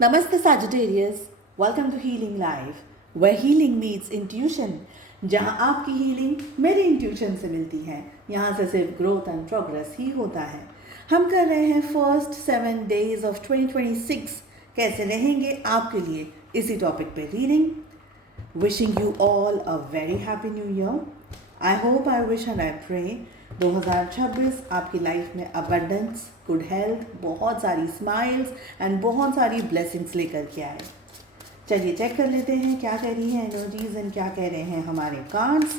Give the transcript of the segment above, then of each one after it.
Namaste Sagittarius, welcome to Healing Life, where healing meets intuition. जहाँ आपकी healing मेरी intuition से मिलती है, यहाँ से सिर्फ ग्रोथ एंड प्रोग्रेस ही होता है। हम कर रहे हैं फर्स्ट 7 days ऑफ 2026 कैसे रहेंगे आपके लिए, इसी टॉपिक पे reading. Wishing you all a very happy new year. I hope, I wish and I pray 2026 आपकी लाइफ में अबंडेंस, गुड हेल्थ, बहुत सारी स्माइल्स एंड बहुत सारी ब्लेसिंग्स लेकर के आए। चलिए चेक कर लेते हैं क्या कह रही हैं एनर्जीज एंड क्या कह रहे हैं हमारे कार्ड्स।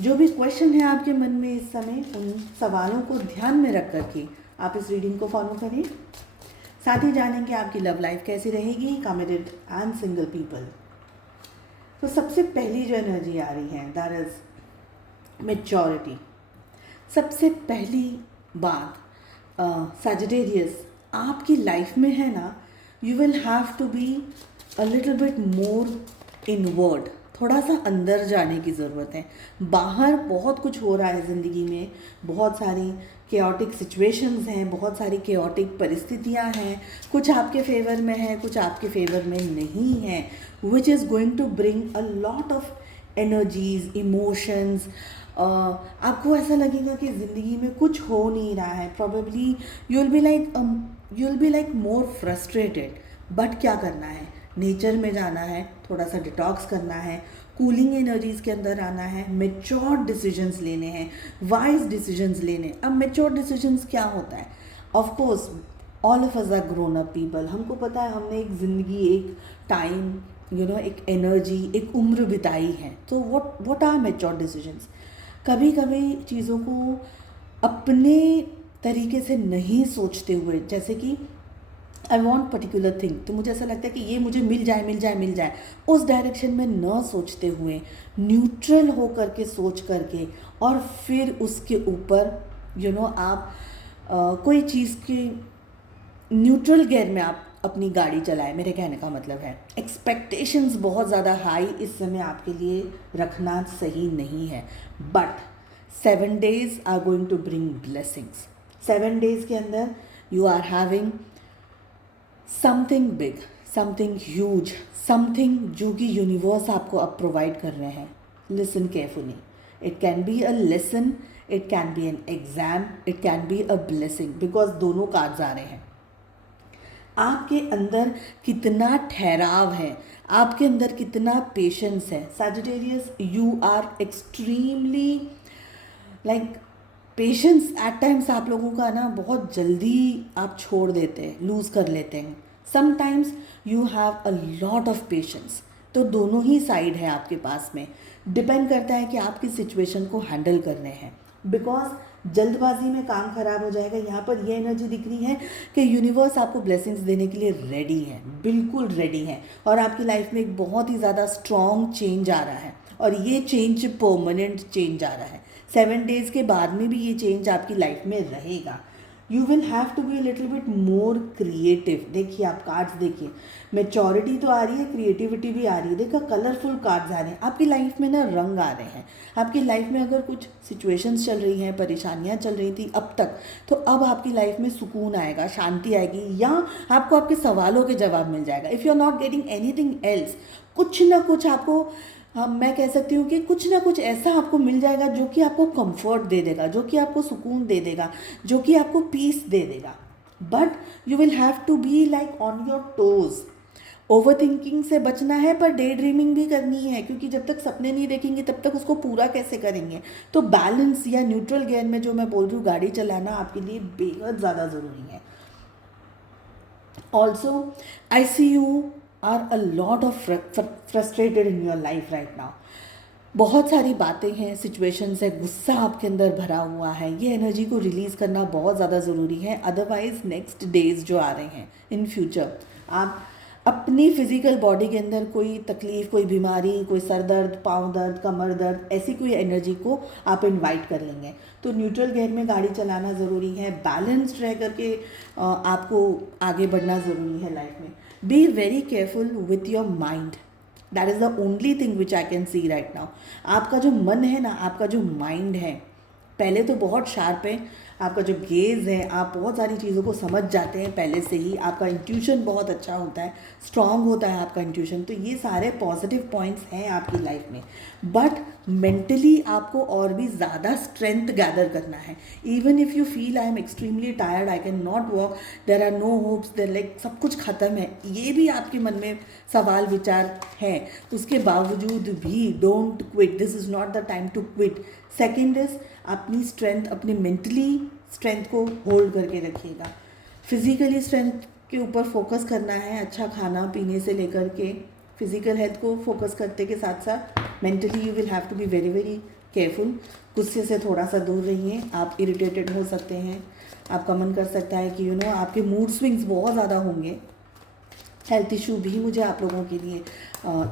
जो भी क्वेश्चन है आपके मन में इस समय, उन सवालों को ध्यान में रख करके आप इस रीडिंग को फॉलो करें। साथ ही जानेंगे आपकी लव लाइफ कैसी रहेगी, कमिटेड एंड सिंगल पीपल। तो सबसे पहली जो एनर्जी आ रही है दैट इज मैच्योरिटी। सबसे पहली बात सैजिटेरियस, आपकी लाइफ में है ना, you will have to be a little bit more inward. थोड़ा सा अंदर जाने की ज़रूरत है। बाहर बहुत कुछ हो रहा है ज़िंदगी में, बहुत सारी केओटिक सिचुएशंस हैं, बहुत सारी केओटिक परिस्थितियां हैं। कुछ आपके फेवर में है, कुछ आपके फेवर में नहीं है, which is going to bring a lot of energies, emotions. आपको ऐसा लगेगा कि ज़िंदगी में कुछ हो नहीं रहा है। Probably you will be like more frustrated. But क्या करना है, नेचर में जाना है, थोड़ा सा डिटॉक्स करना है, कूलिंग एनर्जीज़ के अंदर आना है, मेच्योर डिसीजंस लेने हैं, वाइज डिसीजंस लेने। अब मेच्योर डिसीजंस क्या होता है? Of course all of us are grown up people. हमको पता है हमने एक ज़िंदगी, एक टाइम, एक एनर्जी, एक उम्र बिताई है। तो व्हाट आर मेच्योर डिसीजंस? कभी कभी चीज़ों को अपने तरीके से नहीं सोचते हुए, जैसे कि आई वॉन्ट पर्टिकुलर थिंग, तो मुझे ऐसा लगता है कि ये मुझे मिल जाए मिल जाए मिल जाए, उस डायरेक्शन में न सोचते हुए न्यूट्रल हो करके सोच करके और फिर उसके ऊपर आप कोई चीज़ की न्यूट्रल गियर में आप अपनी गाड़ी चलाएं। मेरे कहने का मतलब है एक्सपेक्टेशंस बहुत ज़्यादा हाई इस समय आपके लिए रखना सही नहीं है। But 7 days are going to bring blessings. 7 days के अंदर you are having something big, something huge, something जो कि यूनिवर्स आपको अब प्रोवाइड कर रहे हैं। Listen carefully, it can be a lesson, it can be an exam, it can be a blessing, because दोनों कार्ड्स आ रहे हैं। आपके अंदर कितना ठहराव है, आपके अंदर कितना पेशेंस है। Sagittarius, you are extremely like patience. At times आप लोगों का ना बहुत जल्दी आप छोड़ देते हैं, लूज़ कर लेते हैं। Sometimes you have a lot of patience. तो दोनों ही साइड है आपके पास में। डिपेंड करता है कि आप किस सिचुएशन को हैंडल कर रहे हैं। बिकॉज जल्दबाजी में काम खराब हो जाएगा। यहाँ पर ये एनर्जी दिख रही है कि यूनिवर्स आपको ब्लेसिंग्स देने के लिए रेडी है, बिल्कुल रेडी है। और आपकी लाइफ में एक बहुत ही ज़्यादा स्ट्रॉन्ग चेंज आ रहा है, और ये चेंज परमानेंट चेंज आ रहा है। 7 days के बाद में भी ये चेंज आपकी लाइफ में रहेगा। You will have to be little bit more creative. देखिए आप कार्ड्स देखिए, मेचोरिटी तो आ रही है, क्रिएटिविटी भी आ रही है। देखो कलरफुल कार्ड्स आ रहे हैं आपकी लाइफ में ना, रंग आ रहे हैं आपकी लाइफ में। अगर कुछ सिचुएशंस चल रही हैं, परेशानियां चल रही थी अब तक, तो अब आपकी लाइफ में सुकून आएगा, शांति आएगी, या आपको आपके सवालों के जवाब मिल जाएगा। If you are not getting anything else, कुछ ना कुछ आपको, मैं कह सकती हूँ कि कुछ ना कुछ ऐसा आपको मिल जाएगा जो कि आपको कंफर्ट दे देगा, जो कि आपको सुकून दे देगा, जो कि आपको पीस दे देगा। But you will have to be like on your toes. Overthinking से बचना है, पर डे ड्रीमिंग भी करनी है, क्योंकि जब तक सपने नहीं देखेंगे तब तक उसको पूरा कैसे करेंगे। तो बैलेंस या न्यूट्रल गियर में जो मैं बोल रही हूँ, गाड़ी चलाना आपके लिए बेहद ज़्यादा ज़रूरी है। Also I see you are a lot of frustrated in your life right now. बहुत सारी बातें हैं, सिचुएशंस है, गुस्सा आपके अंदर भरा हुआ है। ये एनर्जी को रिलीज़ करना बहुत ज़्यादा ज़रूरी है। अदरवाइज नेक्स्ट डेज जो आ रहे हैं इन फ्यूचर, आप अपनी फिजिकल बॉडी के अंदर कोई तकलीफ, कोई बीमारी, कोई सर दर्द, पाँव दर्द, कमर दर्द, ऐसी कोई एनर्जी को आप इनवाइट कर लेंगे। तो न्यूट्रल गियर में गाड़ी चलाना ज़रूरी है, बैलेंस्ड रह करके आपको आगे बढ़ना ज़रूरी है लाइफ में। Be very careful with your mind. That is the only thing which I can see right now. आपका जो मन है ना, आपका जो माइंड है, पहले तो बहुत शार्प है, आपका जो गेज़ है, आप बहुत सारी चीज़ों को समझ जाते हैं पहले से ही, आपका इंट्यूशन बहुत अच्छा होता है, स्ट्रांग होता है आपका इंट्यूशन। तो ये सारे पॉजिटिव पॉइंट्स हैं आपकी लाइफ में। बट मेंटली आपको और भी ज़्यादा स्ट्रेंथ गैदर करना है। Even if you feel I am extremely tired, I can not walk, there are no hopes, there like सब कुछ ख़त्म है, ये भी आपके मन में सवाल विचार है, उसके बावजूद भी don't quit, this is not the time to quit. Second is अपनी स्ट्रेंथ, अपनी मेंटली स्ट्रेंथ को होल्ड करके रखिएगा। फिज़िकली स्ट्रेंथ के ऊपर फोकस करना है, अच्छा खाना पीने से लेकर के फिज़िकल हेल्थ को फोकस करते के साथ साथ mentally you will have to be very very careful. गुस्से से थोड़ा सा दूर रहिए, आप इरिटेटेड हो सकते हैं, आपका मन कर सकता है कि आपके मूड स्विंग्स बहुत ज़्यादा होंगे। हेल्थ इशू भी मुझे आप लोगों के लिए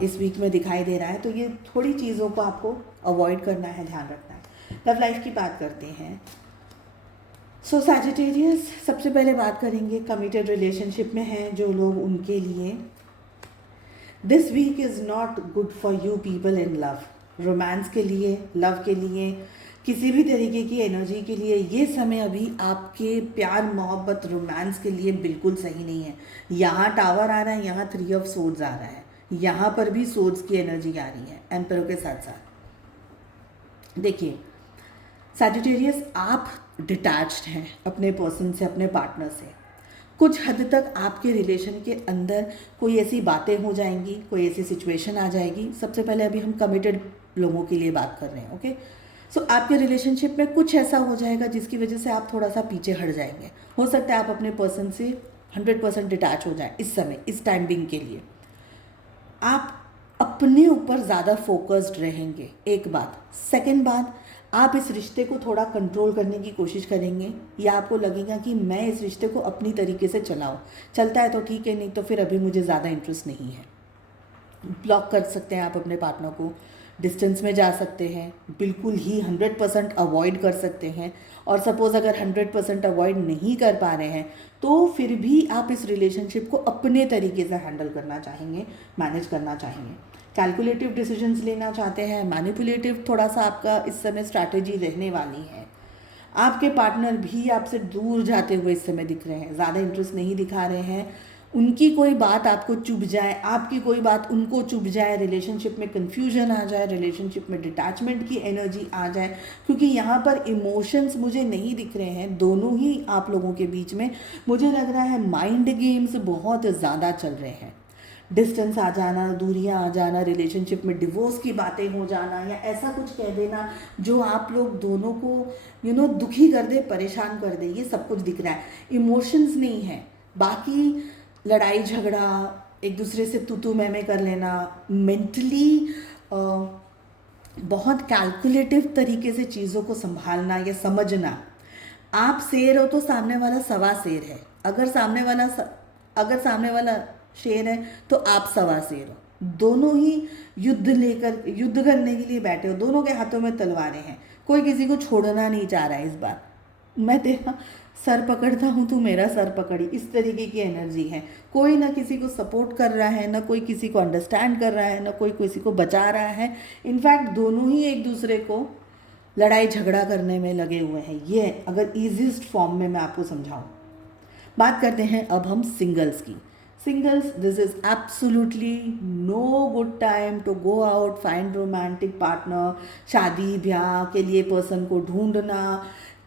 इस वीक में दिखाई दे रहा है, तो ये थोड़ी चीज़ों को आपको अवॉइड करना है, ध्यान रखना है। लव लाइफ की बात करते हैं। सो सैजिटेरियस, सबसे पहले बात करेंगे कमिटेड रिलेशनशिप में हैं जो लोग, उनके लिए this week is not good for you people in love. Romance के लिए, लव के लिए, किसी भी तरीके की एनर्जी के लिए ये समय अभी आपके प्यार मोहब्बत रोमांस के लिए बिल्कुल सही नहीं है। यहाँ टावर आ रहा है, यहाँ 3 ऑफ सोर्ड्स आ रहा है, यहाँ पर भी सोर्ड्स की एनर्जी आ रही है एम्परर के साथ साथ। देखिए सैजिटेरियस, आप डिटैच्ड हैं अपने पर्सन से, अपने पार्टनर से। कुछ हद तक आपके रिलेशन के अंदर कोई ऐसी बातें हो जाएंगी, कोई ऐसी सिचुएशन आ जाएगी। सबसे पहले अभी हम कमिटेड लोगों के लिए बात कर रहे हैं, ओके। सो आपके रिलेशनशिप में कुछ ऐसा हो जाएगा जिसकी वजह से आप थोड़ा सा पीछे हट जाएंगे। हो सकता है आप अपने पर्सन से 100% डिटैच हो जाएं इस समय, इस टाइम बिंग के लिए। आप अपने ऊपर ज़्यादा फोकस्ड रहेंगे, एक बात। सेकेंड बात, आप इस रिश्ते को थोड़ा कंट्रोल करने की कोशिश करेंगे, या आपको लगेगा कि मैं इस रिश्ते को अपनी तरीके से चलाऊं, चलता है तो ठीक है, नहीं तो फिर अभी मुझे ज़्यादा इंटरेस्ट नहीं है। ब्लॉक कर सकते हैं आप अपने पार्टनर को, डिस्टेंस में जा सकते हैं, बिल्कुल ही 100% अवॉइड कर सकते हैं। और सपोज़ अगर 100% अवॉइड नहीं कर पा रहे हैं तो फिर भी आप इस रिलेशनशिप को अपने तरीके से हैंडल करना चाहेंगे, मैनेज करना चाहेंगे। कैलकुलेटिव डिसीजंस लेना चाहते हैं, मैनिपुलेटिव थोड़ा सा आपका इस समय स्ट्रैटेजी रहने वाली है। आपके पार्टनर भी आपसे दूर जाते हुए इस समय दिख रहे हैं, ज़्यादा इंटरेस्ट नहीं दिखा रहे हैं। उनकी कोई बात आपको चुभ जाए, आपकी कोई बात उनको चुभ जाए, रिलेशनशिप में कन्फ्यूजन आ जाए, रिलेशनशिप में डिटैचमेंट की एनर्जी आ जाए, क्योंकि यहाँ पर इमोशंस मुझे नहीं दिख रहे हैं दोनों ही आप लोगों के बीच में। मुझे लग रहा है माइंड गेम्स बहुत ज़्यादा चल रहे हैं। डिस्टेंस आ जाना, दूरियां आ जाना, रिलेशनशिप में डिवोर्स की बातें हो जाना, या ऐसा कुछ कह देना जो आप लोग दोनों को दुखी कर दे, परेशान कर दे, ये सब कुछ दिख रहा है। इमोशंस नहीं है, बाकी लड़ाई झगड़ा, एक दूसरे से तू मैं कर लेना, मेंटली बहुत कैलकुलेटिव तरीके से चीज़ों को संभालना या समझना। आप शेर हो तो सामने वाला सवा शेर है, अगर सामने वाला शेर है तो आप सवा शेर हो। दोनों ही युद्ध करने के लिए बैठे हो, दोनों के हाथों में तलवारें हैं, कोई किसी को छोड़ना नहीं चाह रहा है। इस बार मैं तेरा सर पकड़ता हूँ, तू मेरा सर पकड़ी, इस तरीके की एनर्जी है। कोई ना किसी को सपोर्ट कर रहा है, ना कोई किसी को अंडरस्टैंड कर रहा है, ना कोई किसी को बचा रहा है। इनफैक्ट दोनों ही एक दूसरे को लड़ाई झगड़ा करने में लगे हुए हैं। ये अगर ईजीएस्ट फॉर्म में मैं आपको समझाऊँ। बात करते हैं अब हम सिंगल्स की। Singles, this is absolutely no good time to go out, find romantic partner, शादी ब्याह के लिए पर्सन को ढूंढना,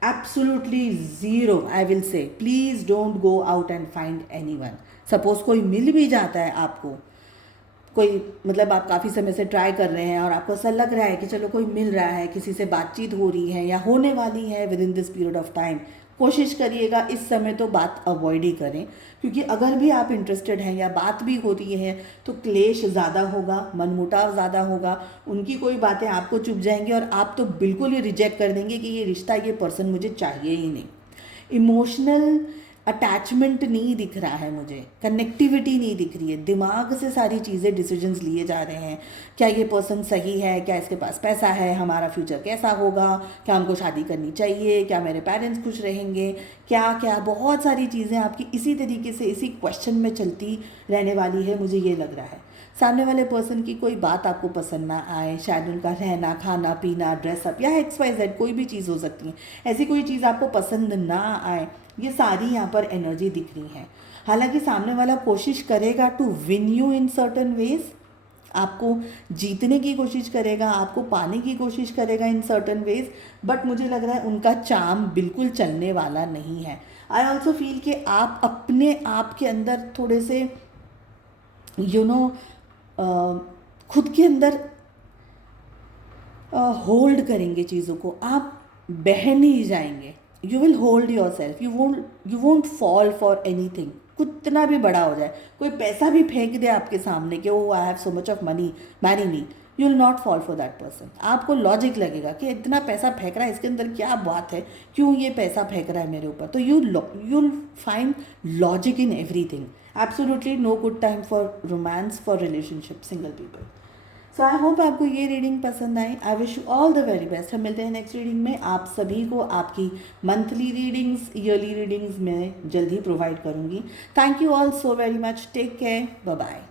absolutely zero, I will say. Please don't go out and find anyone. Suppose कोई मिल भी जाता है आपको, कोई मतलब आप काफ़ी समय से ट्राई कर रहे हैं और आपको ऐसा लग रहा है कि चलो कोई मिल रहा है, किसी से बातचीत हो रही है या होने वाली है with in this period of time, कोशिश करिएगा इस समय तो बात अवॉइड ही करें। क्योंकि अगर भी आप इंटरेस्टेड हैं या बात भी हो रही है तो क्लेश ज़्यादा होगा, मनमुटाव ज़्यादा होगा, उनकी कोई बातें आपको चुभ जाएंगी और आप तो बिल्कुल ही रिजेक्ट कर देंगे कि ये रिश्ता, ये पर्सन मुझे चाहिए ही नहीं। इमोशनल अटैचमेंट नहीं दिख रहा है मुझे, कनेक्टिविटी नहीं दिख रही है, दिमाग से सारी चीज़ें डिसीजंस लिए जा रहे हैं। क्या ये पर्सन सही है, क्या इसके पास पैसा है, हमारा फ्यूचर कैसा होगा, क्या हमको शादी करनी चाहिए, क्या मेरे पेरेंट्स खुश रहेंगे, क्या क्या बहुत सारी चीज़ें आपकी इसी तरीके से इसी क्वेश्चन में चलती रहने वाली है, मुझे ये लग रहा है। सामने वाले पर्सन की कोई बात आपको पसंद ना आए, शायद उनका रहना, खाना पीना, ड्रेसअप या XYZ कोई भी चीज़ हो सकती है, ऐसी कोई चीज़ आपको पसंद ना आए, ये सारी यहाँ पर एनर्जी दिख रही है। हालांकि सामने वाला कोशिश करेगा to win you in certain ways, आपको जीतने की कोशिश करेगा, आपको पाने की कोशिश करेगा इन सर्टन वेज, बट मुझे लग रहा है उनका चार्म बिल्कुल चलने वाला नहीं है। आई ऑल्सो फील कि आप अपने आप के अंदर थोड़े से खुद के अंदर होल्ड करेंगे चीज़ों को, आप बह नहीं जाएंगे। You will hold your self, you won't fall for any thing. कितना भी बड़ा हो जाए, कोई पैसा भी फेंक दे आपके सामने कि oh I have so much of money, many need, you will not fall for that person. आपको लॉजिक लगेगा कि इतना पैसा फेंक रहा है, इसके अंदर क्या बात है, क्यों ये पैसा फेंक रहा है मेरे ऊपर। तो you'll find logic in everything. Absolutely no good time for romance, for relationship, single people. So I hope आपको ये रीडिंग पसंद आई। I wish you all the very best. हम मिलते हैं नेक्स्ट रीडिंग में। आप सभी को आपकी मंथली रीडिंग्स, ईयरली रीडिंग्स मैं जल्द ही प्रोवाइड करूँगी। Thank you all so very much. Take care, bye bye.